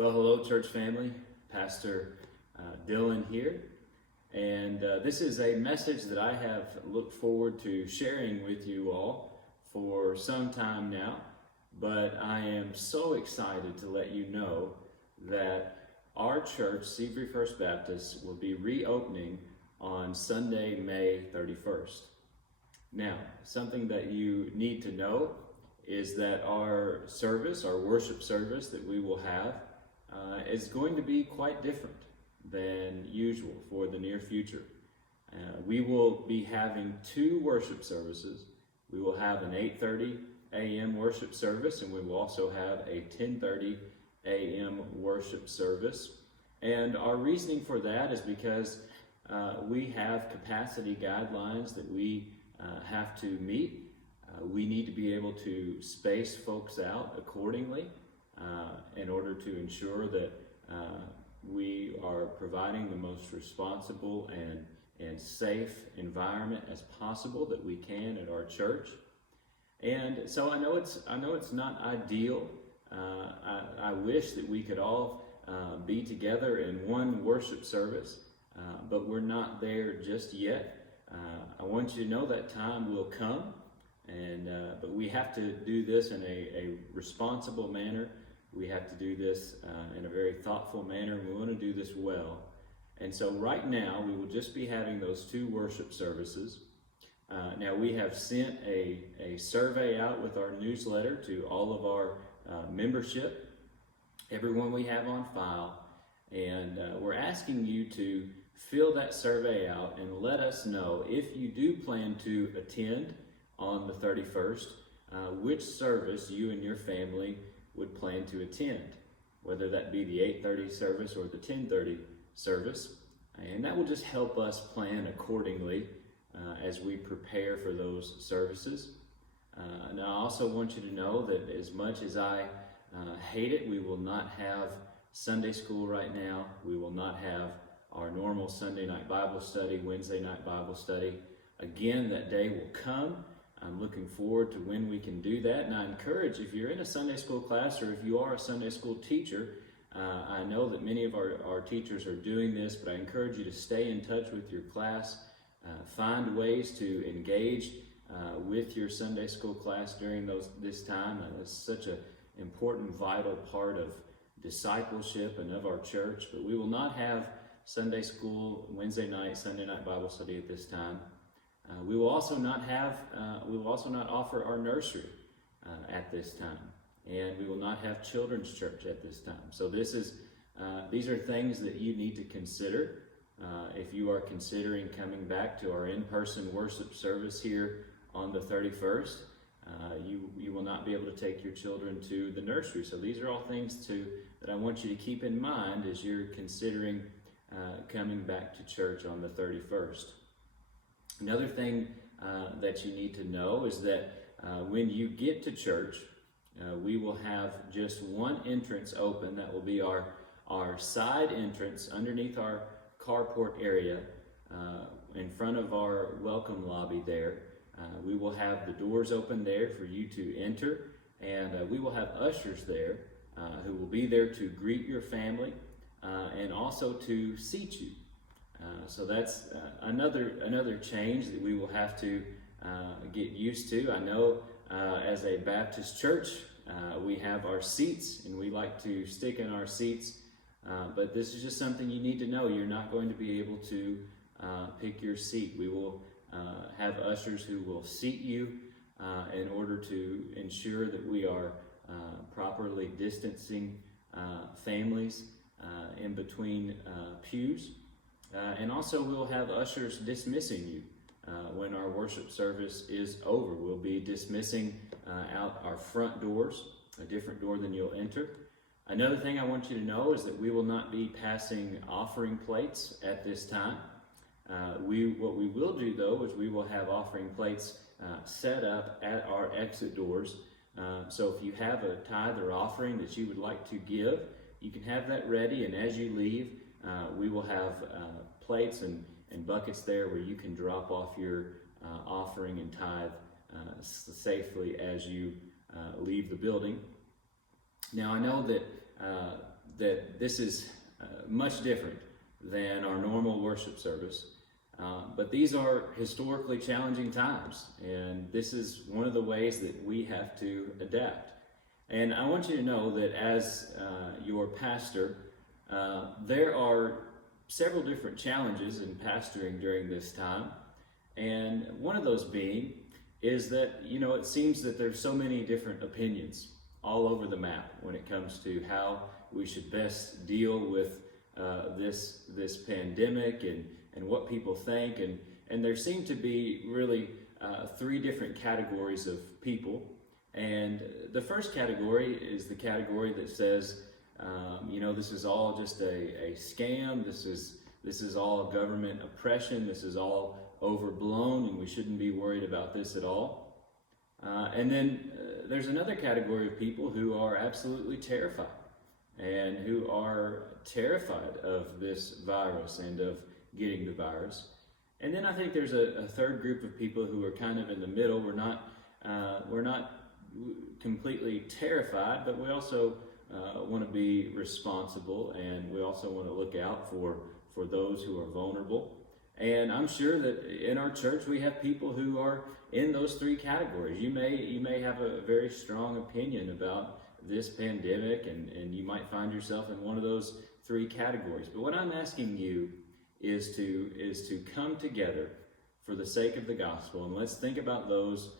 Well, hello, church family. Pastor Dylan here. And this is a message that I have looked forward to sharing with you all for some time now. But I am so excited to let you know that our church, Seabury First Baptist, will be reopening on Sunday, May 31st. Now, something that you need to know is that our service, our worship service that we will have, is going to be quite different than usual for the near future. We will be having two worship services. We will have an 8:30 a.m. worship service, and we will also have a 10:30 a.m. worship service. And our reasoning for that is because we have capacity guidelines that we have to meet. We need to be able to space folks out accordingly in order to ensure that we are providing the most responsible and safe environment as possible that we can at our church. And so I know it's not ideal. I wish that we could all be together in one worship service, but we're not there just yet. I want you to know that time will come, but we have to do this in a responsible manner. We have to do this in a very thoughtful manner, and we want to do this well. And so right now, we will just be having those two worship services. Now, we have sent a survey out with our newsletter to all of our membership, everyone we have on file, and we're asking you to fill that survey out and let us know if you do plan to attend on the 31st, which service you and your family would plan to attend, whether that be the 8:30 service or the 10:30 service. And that will just help us plan accordingly as we prepare for those services. And I also want you to know that as much as I hate it, we will not have Sunday school right now. We will not have our normal Sunday night Bible study, Wednesday night Bible study. Again, that day will come. I'm looking forward to when we can do that. And I encourage, if you're in a Sunday school class or if you are a Sunday school teacher, I know that many of our teachers are doing this, but I encourage you to stay in touch with your class. Find ways to engage with your Sunday school class during this time. It's such an important, vital part of discipleship and of our church. But we will not have Sunday school, Wednesday night, Sunday night Bible study at this time. We will also not offer our nursery at this time, and we will not have children's church at this time. So these are things that you need to consider if you are considering coming back to our in-person worship service here on the 31st. You will not be able to take your children to the nursery. So these are all things that I want you to keep in mind as you're considering coming back to church on the 31st. Another thing that you need to know is that when you get to church, we will have just one entrance open. That will be our side entrance underneath our carport area in front of our welcome lobby there. We will have the doors open there for you to enter, and we will have ushers there who will be there to greet your family and also to seat you. So that's another change that we will have to get used to. I know as a Baptist church, we have our seats and we like to stick in our seats, but this is just something you need to know. You're not going to be able to pick your seat. We will have ushers who will seat you in order to ensure that we are properly distancing families in between pews. And also we'll have ushers dismissing you when our worship service is over. We'll be dismissing out our front doors, a different door than you'll enter. Another thing I want you to know is that we will not be passing offering plates at this time. What we will do though is we will have offering plates set up at our exit doors. So if you have a tithe or offering that you would like to give, you can have that ready, and as you leave, we will have plates and buckets there where you can drop off your offering and tithe safely as you leave the building. Now I know that that this is much different than our normal worship service. But these are historically challenging times, and this is one of the ways that we have to adapt. And I want you to know that as your pastor, there are several different challenges in pastoring during this time. And one of those being is that, it seems that there's so many different opinions all over the map when it comes to how we should best deal with this pandemic and what people think. And there seem to be really three different categories of people. And the first category is the category that says, this is all just a scam. This is all government oppression. This is all overblown, and we shouldn't be worried about this at all. And then there's another category of people who are absolutely terrified, and who are terrified of this virus and of getting the virus. And then I think there's a third group of people who are kind of in the middle. We're not completely terrified, but we also want to be responsible, and we also want to look out for those who are vulnerable. And I'm sure that in our church we have people who are in those three categories. You may have a very strong opinion about this pandemic, and you might find yourself in one of those three categories. But what I'm asking you is to come together for the sake of the gospel, and let's think about those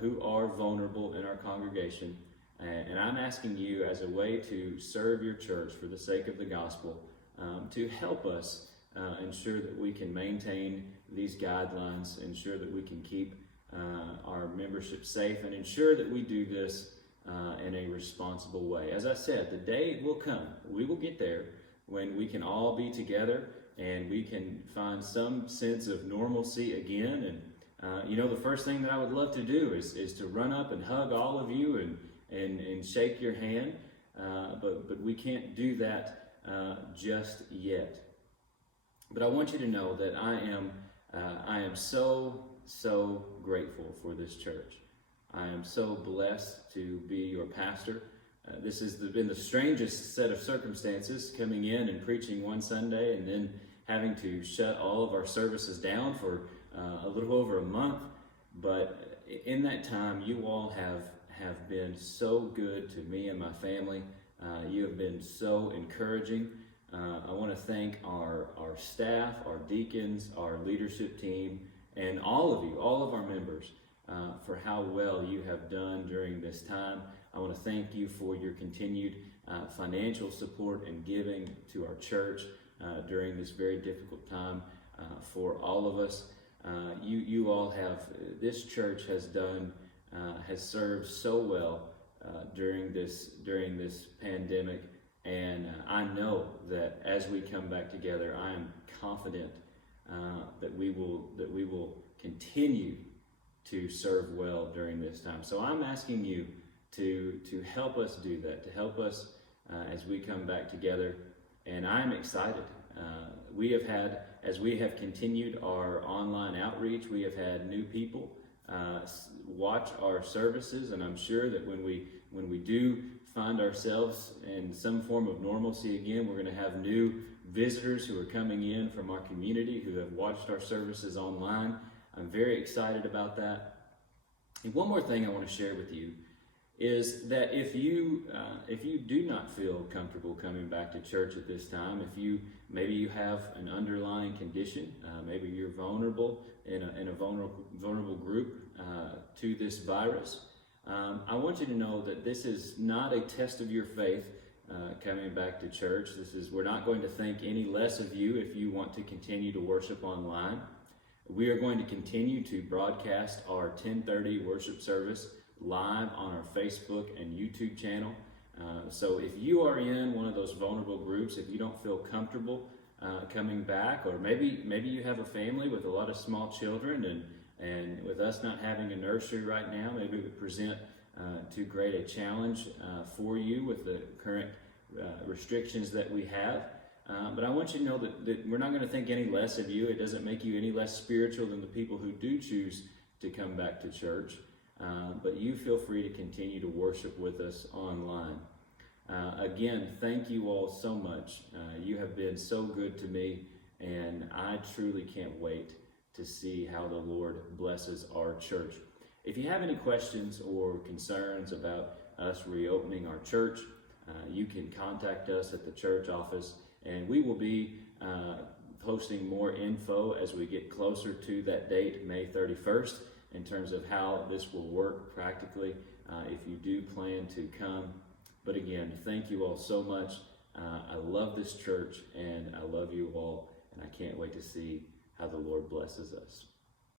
who are vulnerable in our congregation. And I'm asking you, as a way to serve your church for the sake of the gospel, to help us ensure that we can maintain these guidelines, ensure that we can keep our membership safe, and ensure that we do this in a responsible way. As I said, the day will come, we will get there, when we can all be together and we can find some sense of normalcy again. And the first thing that I would love to do is to run up and hug all of you and shake your hand, but we can't do that just yet. But I want you to know that I am so grateful for this church. I am so blessed to be your pastor. This has been the strangest set of circumstances, coming in and preaching one Sunday and then having to shut all of our services down for a little over a month. But in that time, you all have been so good to me and my family. You have been so encouraging. I want to thank our staff, our deacons, our leadership team, and all of you, all of our members, for how well you have done during this time. I want to thank you for your continued financial support and giving to our church during this very difficult time for all of us. You all have, this church has served so well during this pandemic. And I know that as we come back together, I am confident that we will continue to serve well during this time. So I'm asking you to help us do that, to help us as we come back together. And I'm excited. As we have continued our online outreach, we have had new people watch our services, and I'm sure that when we do find ourselves in some form of normalcy again, we're going to have new visitors who are coming in from our community who have watched our services online. I'm very excited about that. And one more thing I want to share with you is that if you do not feel comfortable coming back to church at this time, maybe you have an underlying condition, maybe you're vulnerable in a vulnerable group to this virus, I want you to know that this is not a test of your faith coming back to church. We're not going to think any less of you if you want to continue to worship online. We are going to continue to broadcast our 10:30 worship service live on our Facebook and YouTube channel. So if you are in one of those vulnerable groups, if you don't feel comfortable coming back, or maybe you have a family with a lot of small children, and with us not having a nursery right now, maybe it would present too great a challenge for you with the current restrictions that we have. But I want you to know that we're not going to think any less of you. It doesn't make you any less spiritual than the people who do choose to come back to church. But you feel free to continue to worship with us online. Again, thank you all so much. You have been so good to me, and I truly can't wait to see how the Lord blesses our church. If you have any questions or concerns about us reopening our church, you can contact us at the church office, and we will be posting more info as we get closer to that date, May 31st, in terms of how this will work practically if you do plan to come. But again, thank you all so much. I love this church, and I love you all, and I can't wait to see how the Lord blesses us.